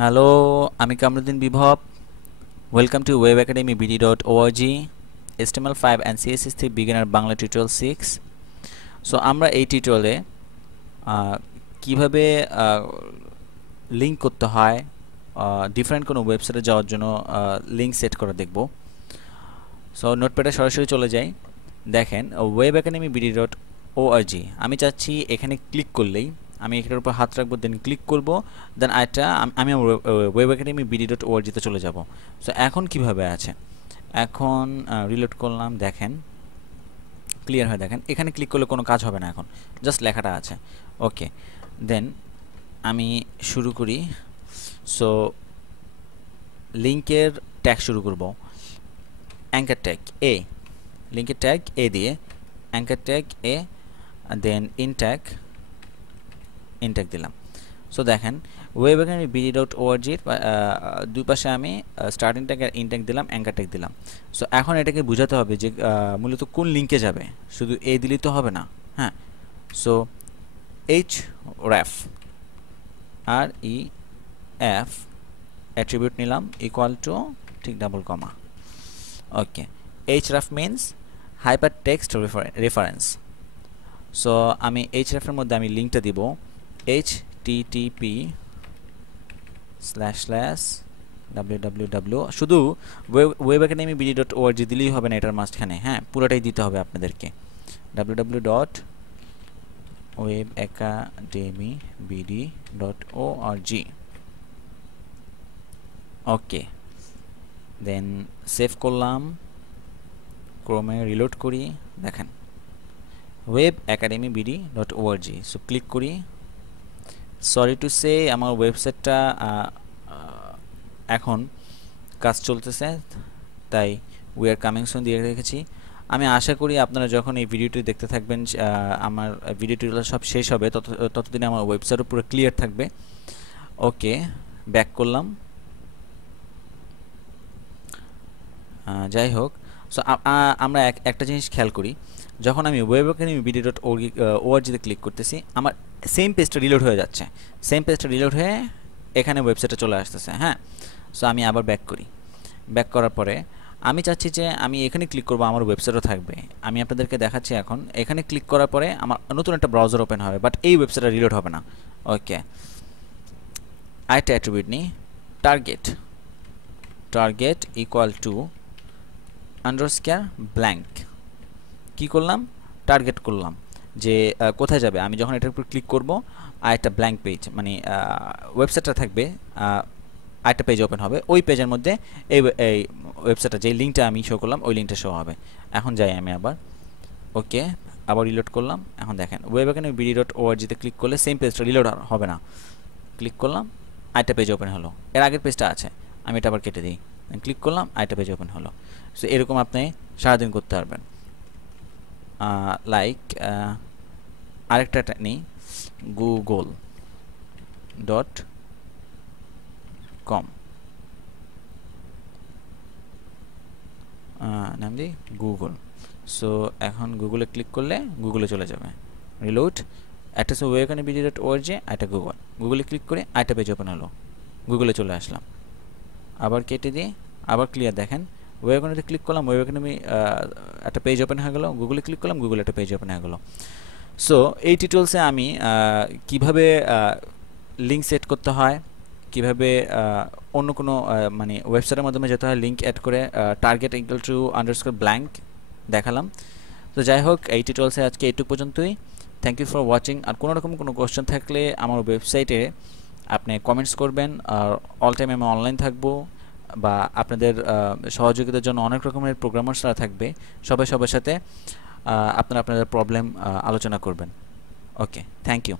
Hello, আমি কামরুদ্দিন বিভব। Welcome to webacademybd.org HTML5 and CSS3 beginner Bangla tutorial 6। So আমরা এই টিউটোরিয়ালে কিভাবে লিঙ্ক করতে হয় ডিফারেন্ট কোনো ওয়েবসাইটে যাওয়ার জন্য লিঙ্ক সেট করা দেখব। সো নোটপ্যাডে সরাসরি চলে যাই। দেখেন webacademybd.org, আমি চাচ্ছি এখানে ক্লিক করলেই আমি এটার উপর হাত রাখবো, দেন ক্লিক করব, দেন আমি webacademybd.org তে চলে যাব। সো এখন কিভাবে আছে, এখন রিলোড করলাম, দেখেন ক্লিয়ার হয়। দেখেন এখানে ক্লিক করলে কোনো কাজ হবে না, এখন জাস্ট লেখাটা আছে। ওকে, দেন আমি শুরু করি। সো লিঙ্কের ট্যাগ শুরু করব। অ্যাঙ্কার ট্যাগ এ, লিঙ্কের ট্যাগ এ দিয়ে anchor tag A, then end tag দিলাম। সো দেখেন webacademybd.org এর দুই পাশে আমি স্টার্টিং ট্যাগ আর ইন ট্যাগ দিলাম, অ্যাঙ্কার ট্যাগ দিলাম। সো এখন এটাকে বোঝাতে হবে যে মূলত কোন লিঙ্কে যাবে, শুধু এ দিলেই তো হবে না। হ্যাঁ, সো href REF অ্যাট্রিবিউট নিলাম ইকুয়াল টু ঠিক ডাবল কমা। ওকে, href means hyper text reference. So আমি href এর মধ্যে আমি লিঙ্কটা দিব http://www, শুধু webacademybd.org দিলেই হবে না, এটার মাঝখানে হ্যাঁ পুরোটাই দিতে হবে আপনাদেরকে। www.webacademybd.org। ওকে, দেন সেভ করলাম, ক্রোমে রিলোড করি। দেখেন webacademybd.org। সো ক্লিক করি। সরি টু সে আমার ওয়েবসাইটটা এখন কাজ চলতেছে, তাই উই আর কামিং সুন দিয়ে রেখেছি। আমি আশা করি আপনারা যখন এই ভিডিওটি দেখতে থাকবেন, আমার ভিডিওটি সব শেষ হবে, ততদিনে আমার ওয়েবসাইটও পুরো ক্লিয়ার থাকবে। ওকে, ব্যাক করলাম। যাই হোক, সো আমরা একটা জিনিস খেয়াল করি, যখন আমি webacademybd.org তে ক্লিক করতেছি, আমার সেম পেজটা রিলোড হয়ে যাচ্ছে, সেম পেজটা রিলোড হয়ে এখানে ওয়েবসাইটে চলে আসতেছে। হ্যাঁ, সো আমি আবার ব্যাক করি। ব্যাক করার পরে আমি চাচ্ছি যে আমি এখানে ক্লিক করবো, আমার ওয়েবসাইটও থাকবে। আমি আপনাদেরকে দেখাচ্ছি। এখন এখানে ক্লিক করার পরে আমার নতুন একটা ব্রাউজার ওপেন হবে, বাট এই ওয়েবসাইটটা রিলোড হবে না। ওকে, আরেকটা অ্যাট্রিবিউট নিই, target equal to underscore blank. কী করলাম, টার্গেট করলাম যে কোথায় যাবে। আমি যখন এটার উপর ক্লিক করব, আরেকটা ব্ল্যাঙ্ক পেজ, মানে ওয়েবসাইটটা থাকবে, আরেকটা পেজ ওপেন হবে, ওই পেজের মধ্যে এই ওয়েবসাইটটা যে লিঙ্কটা আমি শো করলাম ওই লিঙ্কটা শো হবে। এখন যাই আমি আবার, ওকে, আবার রিলোড করলাম। এখন দেখেন webacademybd.org তে ক্লিক করলে সেম পেজটা রিলোড হবে না। ক্লিক করলাম, আরেকটা পেজ ওপেন হলো, এর আগের পেজটা আছে, আমি এটা আবার কেটে দিই, ক্লিক করলাম, আরেকটা পেজ ওপেন হলো। সো এরকম আপনি সারাদিন করতে পারবেন। লাইক আরেকটা নিই, google.com, নাম দিই গুগল। সো এখন গুগলে ক্লিক করলে গুগলে চলে যাবে। রিলোড, একটা হচ্ছে webacademybd.org, একটা গুগলে ক্লিক করে আরেকটা পেজ ওপেন হলো, গুগলে চলে আসলাম। আবার কেটে দিয়ে আবার ক্লিয়ার। দেখেন webacademy ক্লিক করলাম, webacademy একটা পেজ ওপেন হয়ে গেল, গুগলে ক্লিক করলাম, গুগলে একটা পেজ ওপেন হয়ে গেল। সো এই টিউটোরিয়ালসে আমি কিভাবে লিঙ্ক সেট করতে হয়, কিভাবে অন্য কোনো মানে ওয়েবসাইটের মাধ্যমে যেতে হয় লিঙ্ক অ্যাড করে, target equal to underscore blank দেখালাম। তো যাই হোক, এই টিউটোরিয়ালসে আজকে এইটুকু পর্যন্তই। Thank you for watching. আর কোনো রকম কোনো কোয়েশ্চেন থাকলে আমার ওয়েবসাইটে আপনি কমেন্টস করবেন, আর অল টাইম আমি অনলাইন থাকবো, বা আপনাদের সহযোগিতার জন্য অনেক রকমের প্রোগ্রামার্সরা থাকবে, সবার সাথে আপনারা আপনাদের প্রবলেম আলোচনা করবেন। ওকে, থ্যাংক ইউ।